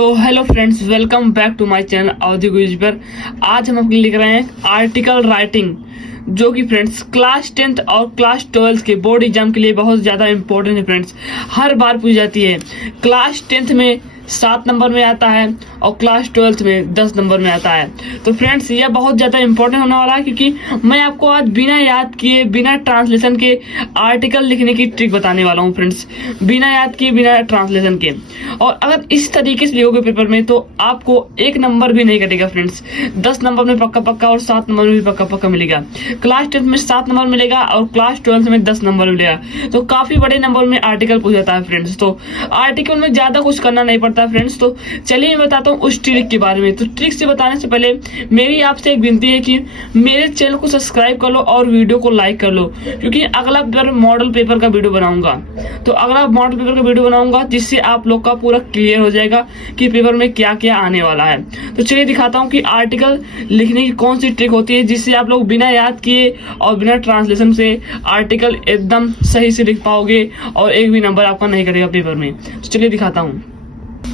तो hello friends, welcome back to my channel Awadhi Guruji पर। आज हम आपके लिए लिख रहे हैं आर्टिकल राइटिंग, जो कि फ्रेंड्स क्लास 10th और क्लास 12th के बोर्ड एग्जाम के लिए बहुत ज़्यादा इंपॉर्टेंट है। फ्रेंड्स हर बार पूछी जाती है। क्लास 10th में 7 नंबर में आता है और क्लास 12th में 10 नंबर में आता है। तो फ्रेंड्स यह बहुत ज़्यादा इंपॉर्टेंट होने वाला है, क्योंकि मैं आपको आज बिना याद किए, बिना ट्रांसलेशन के आर्टिकल लिखने की ट्रिक बताने वाला हूँ। फ्रेंड्स बिना याद किए, बिना ट्रांसलेशन के, और अगर इस तरीके से लिखोगे पेपर में तो आपको 1 नंबर भी नहीं कटेगा। फ्रेंड्स 10 नंबर में पक्का पक्का और 7 नंबर में भी पक्का पक्का मिलेगा। क्लास 10th में 7 नंबर मिलेगा और क्लास 12th में 10 नंबर मिलेगा। तो काफ़ी बड़े नंबर में आर्टिकल पूछा जाता है। फ्रेंड्स तो आर्टिकल में ज़्यादा कुछ करना नहीं पड़ता। फ्रेंड्स तो चलिए मैं बताता हूँ उस ट्रिक के बारे में। तो ट्रिक से बताने से पहले मेरी आपसे एक विनती है कि मेरे चैनल को सब्सक्राइब कर लो और वीडियो को लाइक कर लो, क्योंकि अगला बार मॉडल पेपर का वीडियो बनाऊंगा। तो अगला मॉडल पेपर का वीडियो बनाऊंगा जिससे आप लोग का पूरा क्लियर हो जाएगा कि पेपर में क्या क्या आने वाला है। तो चलिए दिखाता हूँ कि आर्टिकल लिखने की कौन सी ट्रिक होती है जिससे आप लोग बिना याद किए और बिना ट्रांसलेशन से आर्टिकल एकदम सही से लिख पाओगे और एक भी नंबर आपका नहीं कटेगा पेपर में। तो चलिए दिखाता हूँ।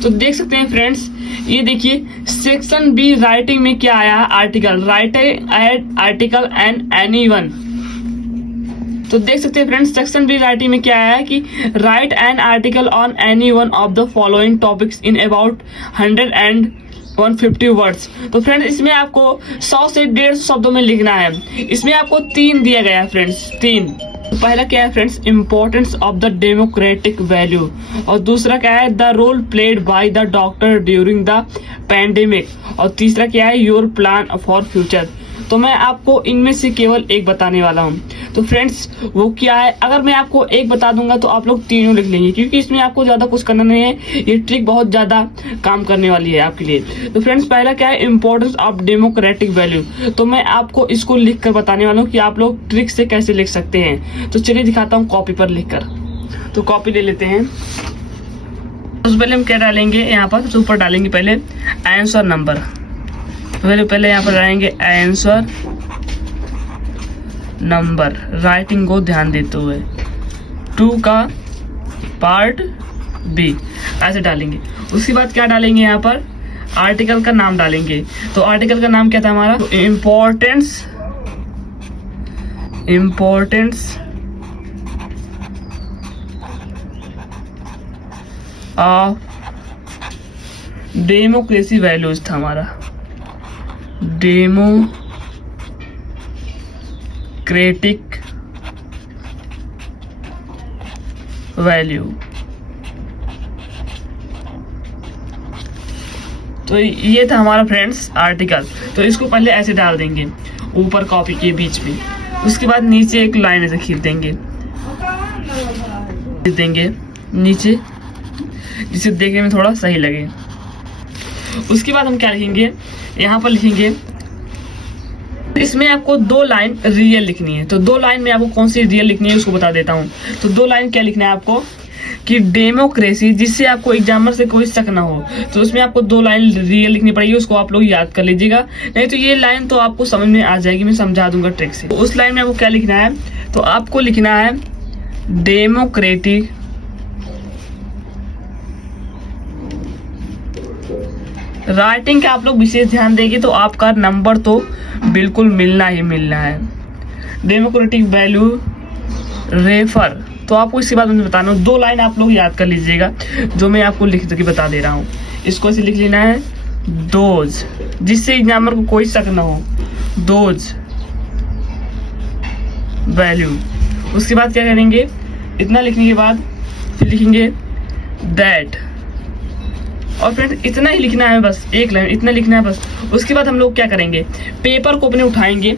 तो देख सकते हैं फ्रेंड्स, ये देखिए सेक्शन बी राइटिंग में क्या आया है, article right article and anyone. तो देख सकते हैं फ्रेंड्स, सेक्शन बी राइटिंग में क्या आया है कि right an article on any one of the following topics in about 100 and 150 words. तो फ्रेंड्स इसमें आपको 100 से 150 शब्दों में लिखना है। इसमें आपको 3 दिया गया है। फ्रेंड्स 3, तो पहला क्या है friends, importance of the democratic value, और दूसरा क्या है, the role played by the doctor during the pandemic, और तीसरा क्या है, योर प्लान फॉर फ्यूचर। तो मैं आपको इनमें से केवल एक बताने वाला हूँ। तो फ्रेंड्स वो क्या है, अगर मैं आपको एक बता दूंगा तो आप लोग तीनों लिख लेंगे, क्योंकि इसमें आपको ज़्यादा कुछ करना नहीं है। ये ट्रिक बहुत ज़्यादा काम करने वाली है आपके लिए। तो फ्रेंड्स पहला क्या है, इम्पोर्टेंस ऑफ डेमोक्रेटिक वैल्यू। तो मैं आपको इसको लिख कर बताने वाला हूँ कि आप लोग ट्रिक से कैसे लिख सकते हैं। तो चलिए दिखाता हूँ कॉपी पर लिख कर। तो कॉपी ले लेते हैं। उससे पहले हम क्या डालेंगे, यहाँ पर सबसे ऊपर डालेंगे पहले आंसर नंबर। पहले यहाँ पर डालेंगे आंसर नंबर, राइटिंग को ध्यान देते हुए 2 का पार्ट बी ऐसे डालेंगे। उसके बाद क्या डालेंगे, यहाँ पर आर्टिकल का नाम डालेंगे। तो आर्टिकल का नाम क्या था हमारा, तो इम्पोर्टेंस ऑफ डेमोक्रेसी वैल्यूज था हमारा, डेमोक्रेटिक वैल्यू। तो ये था हमारा फ्रेंड्स आर्टिकल। तो इसको पहले ऐसे डाल देंगे ऊपर कॉपी के बीच में। उसके बाद नीचे एक लाइन ऐसे खींच देंगे नीचे, जिसे देखने में थोड़ा सही लगे। उसके बाद हम क्या लिखेंगे, यहाँ पर लिखेंगे, इसमें आपको 2 लाइन रियल लिखनी है। तो 2 लाइन में आपको कौन सी रियल लिखनी है उसको बता देता हूँ। तो 2 लाइन क्या लिखना है आपको कि डेमोक्रेसी, जिससे आपको एग्जामर से कोई शक ना हो। तो उसमें आपको 2 लाइन रियल लिखनी पड़ेगी, उसको आप लोग याद कर लीजिएगा, नहीं तो ये लाइन तो आपको समझ में आ जाएगी, मैं समझा दूंगा ट्रिक से। तो उस लाइन में आपको क्या लिखना है, तो आपको लिखना है डेमोक्रेटिक राइटिंग का आप लोग विशेष ध्यान देंगे तो आपका नंबर तो बिल्कुल मिलना ही मिलना है। डेमोक्रेटिक वैल्यू रेफर, तो आपको इसके बाद मैं बताना हूँ। 2 लाइन आप लोग याद कर लीजिएगा जो मैं आपको लिख के बता दे रहा हूँ। इसको ऐसे लिख लेना है दोज, जिससे एग्जामर को कोई शक ना हो, दोज वैल्यू। उसके बाद क्या करेंगे, इतना लिखने के बाद फिर लिखेंगे दैट, और फ्रेंड्स इतना ही लिखना है, बस 1 लाइन इतना लिखना है बस। उसके बाद हम लोग क्या करेंगे, पेपर को अपने उठाएंगे।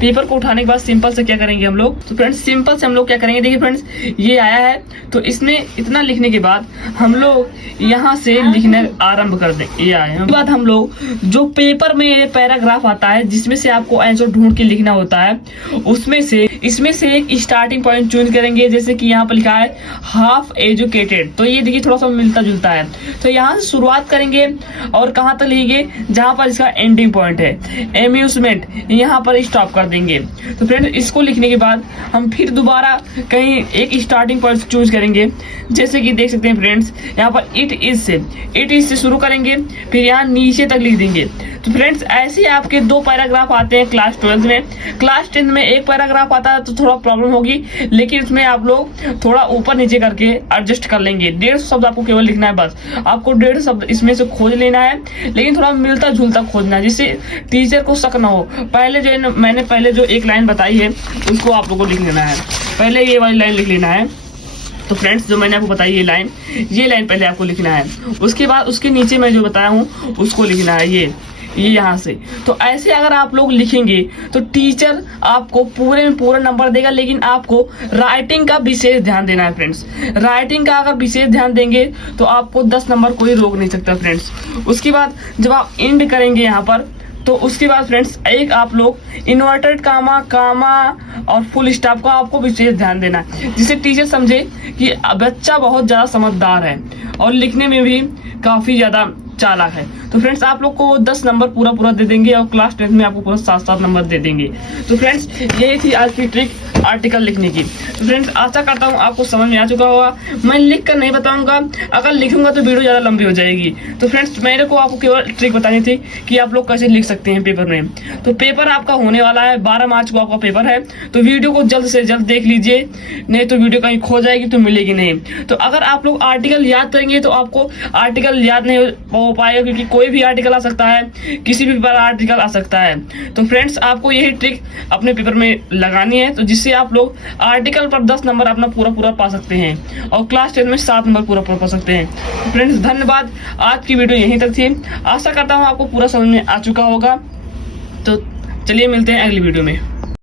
पेपर को उठाने के बाद सिंपल से क्या करेंगे हम लोग, तो फ्रेंड्स सिंपल से हम लोग क्या करेंगे, देखिए फ्रेंड्स ये आया है, तो इसमें इतना लिखने के बाद हम लोग यहाँ से लिखना आरंभ कर दें। ये आया है, उसके बाद हम लोग जो पेपर में ये पैराग्राफ आता है जिसमें से आपको आंसर ढूंढ के लिखना होता है, उसमें से इसमें से एक स्टार्टिंग पॉइंट चूज करेंगे। जैसे कि यहाँ पर लिखा है हाफ एजुकेटेड, तो ये देखिए थोड़ा सा मिलता जुलता है, तो यहाँ से शुरुआत करेंगे और कहाँ तक लिखेंगे, जहाँ पर इसका एंडिंग पॉइंट है। अम्यूजमेंट यहाँ पर स्टॉप कर देंगे। तो फ्रेंड्स इसको लिखने के बाद हम फिर दोबारा कहीं एक स्टार्टिंग पॉइंट चूज करेंगे। जैसे कि देख सकते हैं फ्रेंड्स, यहाँ पर इट इज से शुरू करेंगे, फिर यहाँ नीचे तक लिख देंगे। तो फ्रेंड्स ऐसे आपके 2 पैराग्राफ आते हैं क्लास 12 में। क्लास 10 में 1 पैराग्राफ आता है तो थोड़ा प्रॉब्लम होगी, लेकिन इसमें आप लोग थोड़ा ऊपर नीचे करके एडजस्ट कर लेंगे। 150 शब्द आपको केवल लिखना है, बस आपको 150 शब्द इसमें से खोज लेना है, लेकिन थोड़ा मिलता जुलता खोजना है जिससे टीचर को शक ना हो। पहले जो मैंने पहले जो एक लाइन बताई है उसको आप लोगों को लिख लेना है। पहले ये वाली लाइन लिख लेना है। तो फ्रेंड्स जो मैंने आपको बताई ये लाइन पहले आपको लिखना है। उसके बाद उसके नीचे मैं जो बताया हूँ उसको लिखना है, ये यहाँ से। तो ऐसे अगर आप लोग लिखेंगे तो टीचर आपको पूरे में पूरा नंबर देगा, लेकिन आपको राइटिंग का विशेष ध्यान देना है फ्रेंड्स। राइटिंग का अगर विशेष ध्यान देंगे तो आपको 10 नंबर कोई रोक नहीं सकता फ्रेंड्स। उसके बाद जब आप एंड करेंगे यहाँ पर, तो उसके बाद फ्रेंड्स एक आप लोग इन्वर्टेड कामा और फुल स्टॉप का आपको विशेष ध्यान देना है, जिससे टीचर समझे कि बच्चा बहुत ज़्यादा समझदार है और लिखने में भी काफ़ी ज़्यादा चालाक है। तो फ्रेंड्स आप लोग को 10 नंबर पूरा दे देंगे और क्लास 10 में आपको पूरा 7 नंबर दे देंगे। तो फ्रेंड्स यही थी आज की ट्रिक आर्टिकल लिखने की। तो फ्रेंड्स आशा करता हूँ आपको समझ में आ चुका होगा। मैं लिख कर नहीं बताऊंगा, अगर लिखूंगा तो वीडियो ज़्यादा लंबी हो जाएगी। तो फ्रेंड्स मेरे को आपको केवल ट्रिक बतानी थी कि आप लोग कैसे लिख सकते हैं पेपर में। तो पेपर आपका होने वाला है 12 मार्च को आपका पेपर है, तो वीडियो को जल्द से जल्द देख लीजिए, नहीं तो वीडियो कहीं खो जाएगी तो मिलेगी नहीं। तो अगर आप लोग आर्टिकल याद करेंगे तो आपको आर्टिकल याद नहीं हो पाएगा, क्योंकि कोई भी आर्टिकल आ सकता है, किसी भी पेपर आर्टिकल आ सकता है। तो फ्रेंड्स आपको यही ट्रिक अपने पेपर में लगानी है, तो जिससे आप लोग आर्टिकल पर 10 नंबर अपना पूरा पा सकते हैं और क्लास 10 में 7 नंबर पूरा पा सकते हैं। तो फ्रेंड्स धन्यवाद, आज की वीडियो यहीं तक थी। आशा करता हूँ आपको पूरा समझ में आ चुका होगा। तो चलिए मिलते हैं अगली वीडियो में।